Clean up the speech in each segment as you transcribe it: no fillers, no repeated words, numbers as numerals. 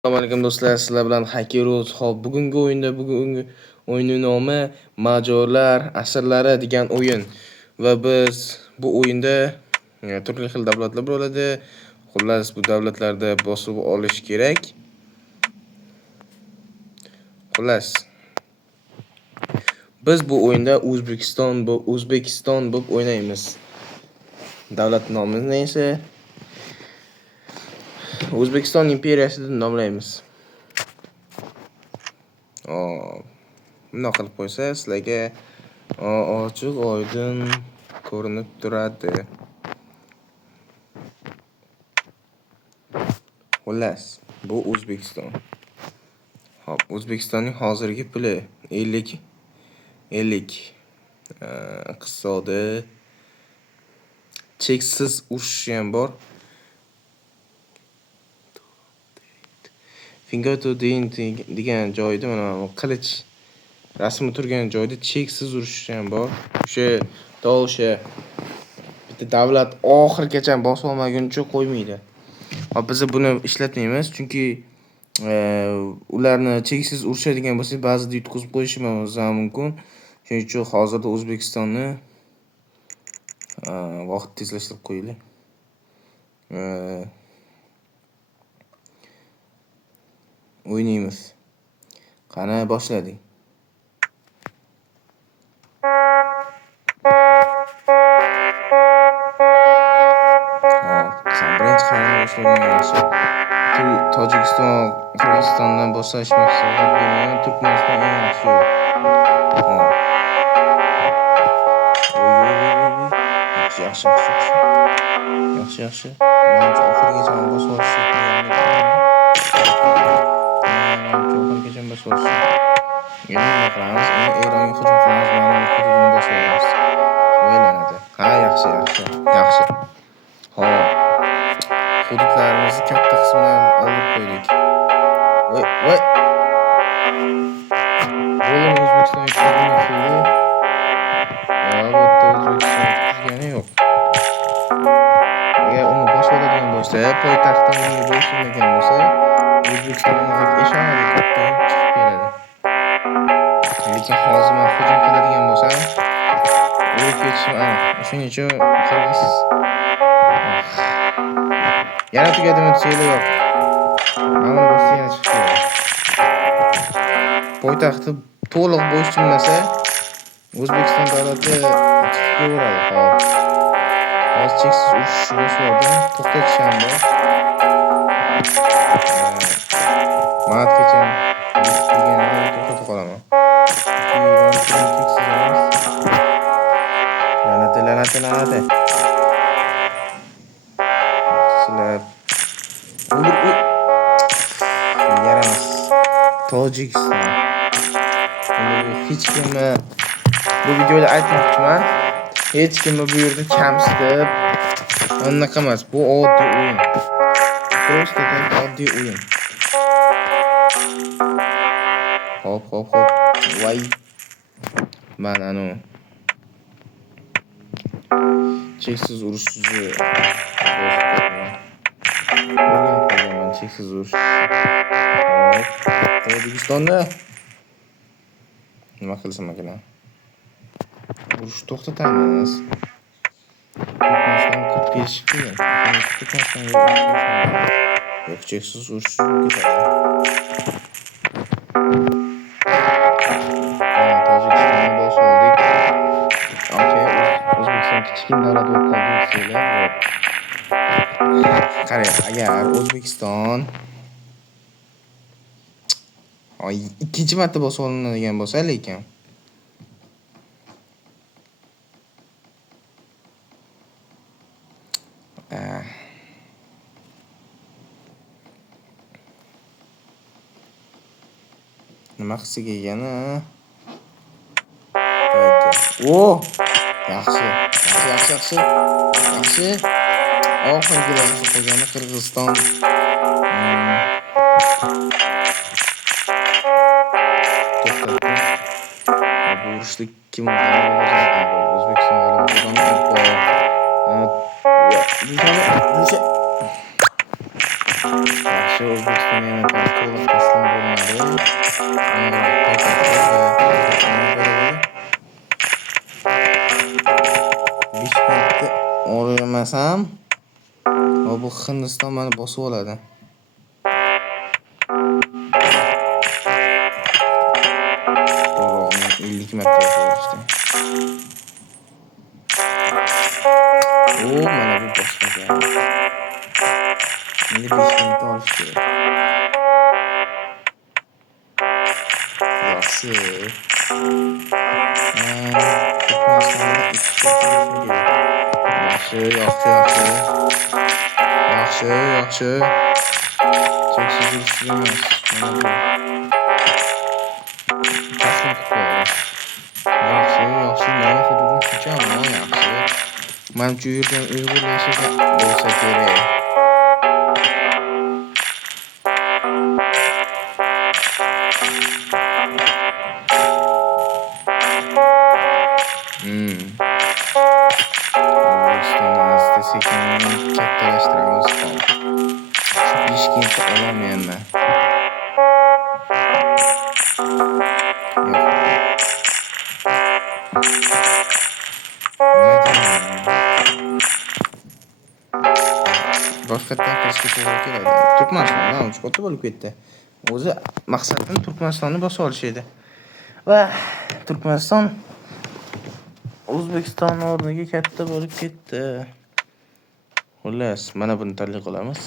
Assalomu alaykum do'stlar, sizlar bilan Hakeroz. Hop, bugungi o'yinning nomi Majorlar asrlari degan o'yin. Va biz bu o'yinda turli xil davlatlar bo'ladi. Xullas, bu davlatlarda bosib olish kerak. Xullas, biz bu o'yinda O'zbekiston bo'lib o'ynaymiz. Davlat nomini esa O'zbekiston imperiyasi deb nomlaymiz. Bunday qilib qo'ysa, sizlarga ochiq oydin ko'rinib turadi. Xullas, bu O'zbekiston. Hop, O'zbekistonning hozirgi puli 50 iqtisodi cheksiz urush ham bor. Fingoto degan joyda mana qilich rasmi turgan joyda cheksiz urush ham bor. O'sha bitta davlat oxirigacha bosib olmaguncha qo'ymaydi. Hop, biz buni ishlatmaymiz, chunki ularni cheksiz urushadigan bo'lsa, ba'zida yutqizib qo'yishimiz mumkin. Shuning uchun hozirda O'zbekistonni vaqt tezlashtirib qo'yaylik. O'ynaymiz. Qani boshladik. Birinchi qarorni boshlagan yaxshi. Tojikiston, Qirg'izistondan boshlash maqsadida bilan Turkmaniston eng yaxshi yo'l. Yaxshi. Menimcha oxirigacha bosib olishni oxirigacha bosib olishni. Endi nima qilamiz? Eronga hujum qilamiz, ma'lum hududini bosib olamiz. O'ylanadi. Yaxshi. Hop. Hududlarimizni katta qismini olib qo'ydik. Voy. Bo'lim O'zbekiston yutqazgani O'zbekiston yo'q. Agar uni bosib oladigan bo'lsa, poytaxtni unga bo'ysunmagan bo'lsa, O'zbekistonga ishonadi katta chiqib keladi. Lekin hozir men hujum qiladigan bo'lsam, o'lib ketishim aniq. Shuning uchun Qirg'iz yana tugadimi desanglar yo'q. Mana bo'lsa yana chiqib keladi. Poytaxtni to'liq bo'ysunmasa, O'zbekiston davlati chiqib kelaveradi. Hozir cheksiz urush boshladim, to'xtatish ham bor. Ma'atgacha deganini to'xtatib qolaman. La'nati. Sizlar yaramas. Tojikiston. Hech kimni bu videoda aytmoqchiman. Hech kimni bu yerda kamsitib anaqa emas. Bu oddiy o'yin. Просто oddiy o'yin. Hop. Voy. Men cheksiz urushni cheksiz urush. Tojikistonda nima qilsam ekan? Urush to'xtatamiz. Turkmaniston 45 qiyin. Turkmanistonga yo'q, cheksiz urush ketadi. Tojikistonni bosib oldik. O'zbekiston kichkina davlat bo'lib qoldi desanglar. Qarang, agar O'zbekiston ikkinchi marta bosib olinadigan bo'lsa, lekin nima qilsa kelgani? Yaxshi. Oxirgida bosib qolgani Qirg'iziston. To'xtatdi. Bu urushda kim g'alaba qozonadi? O'zbekiston g'alaba qozonadi. Yaxshi. Yaxshi, O'zbekiston yana to'liq taslim bo'lmadi. Bishkentda o'ramasam, bu Hindiston meni bosib oladi. To'g'ri, 50 marta bosib olishdi. Mana bu boshqa. Endi Bishkentda olish kerak. Yaxshi. Yaxshi. Cheksiz urush emas. Mana bu. Taslim qilib qo'yadi. Yaxshi. Mana hududim shunchami? Yaxshi. Menimcha u yerdan Uyg'ur yashagan bo'lsa kerak. O'zbekistonni asta-sekin kattalashtiramiz. Shu Bishkentda olamanman. Boshqa taqishga to'g'ri keladi. Turkmanistondan uch katta bo'lib ketdi. O'zi maqsadim Turkmanistonni bosib olish edi. Va Turkmaniston O'zbekiston o'rniga katta bo'lib ketdi. Xullas, mana buni tanlay qolamiz.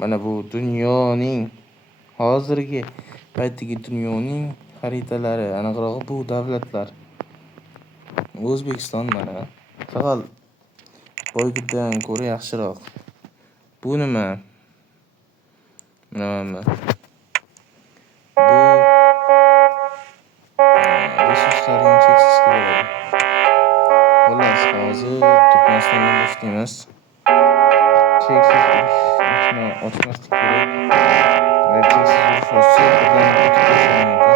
Mana bu dunyoning hozirgi paytdagi dunyoning xaritalari, aniqrog'i bu davlatlar. O'zbekiston mana faqat boygidan ko'ra yaxshiroq. Bu nima? Nima? Bu resurslaring cheksiz bo'ladi. Xullas, hozir Turkmanistondan boshlaymiz. Cheksiz ochmaslik kerak. Agar cheksiz urush ochsa, birdan o'tib ketishi mumkin.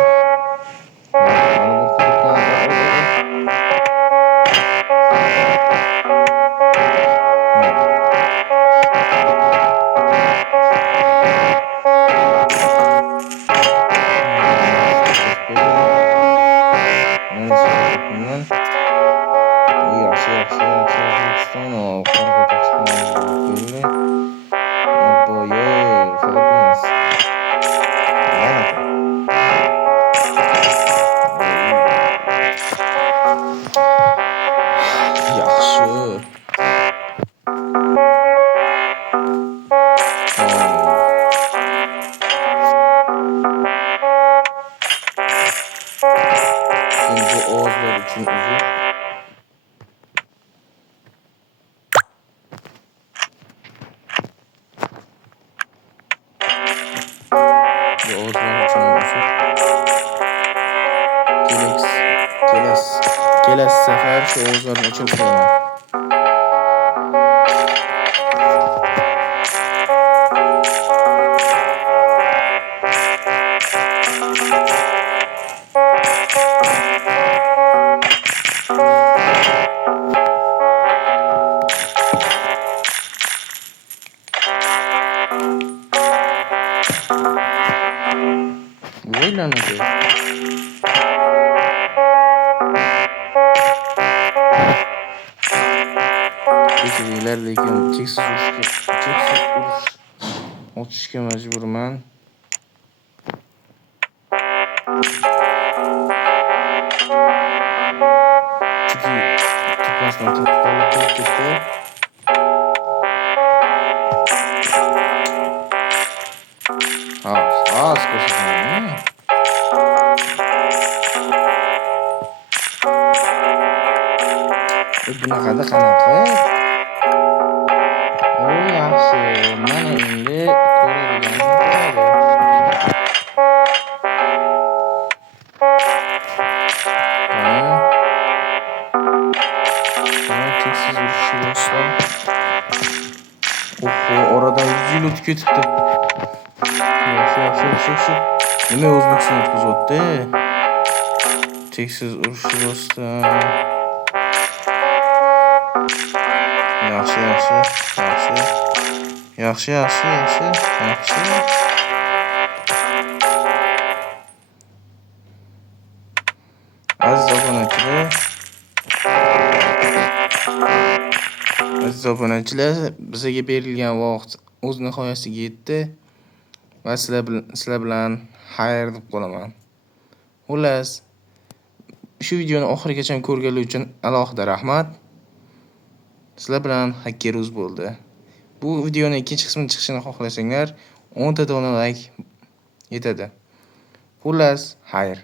Kelasi safar shu o'zlarni uchun qo'yaman. O'ylanadi. Lekin cheksiz urush ochishga majburman. Chunki Turkmaniston qolib ketdi. Ko'rsataman. Bunaqada qanaqa? Yaxshi. Mana endi ko'radigan cheksiz urushni boshlab. Oradan 100 yil o'tib ketibdi. Yaxshi. Nima O'zbekiston o'tkazyapti? Teksiz urushi bosdim. Yaxshi, yaxshi, yaxshi. Yaxshi, yaxshi, yaxshi, yaxshi. Aziz obunachilar, bizga berilgan vaqt o'z nihoyasiga yetdi va sizlar bilan xayr deb qolaman. Xullas, shu videoni oxirigacha ko'rganlar uchun alohida rahmat. Sizlar bilan Hakkeruz bo'ldi. Bu videoning ikkinchi qismi chiqishini xohlasanglar, 10 ta like yetadi. Xullas, xayr.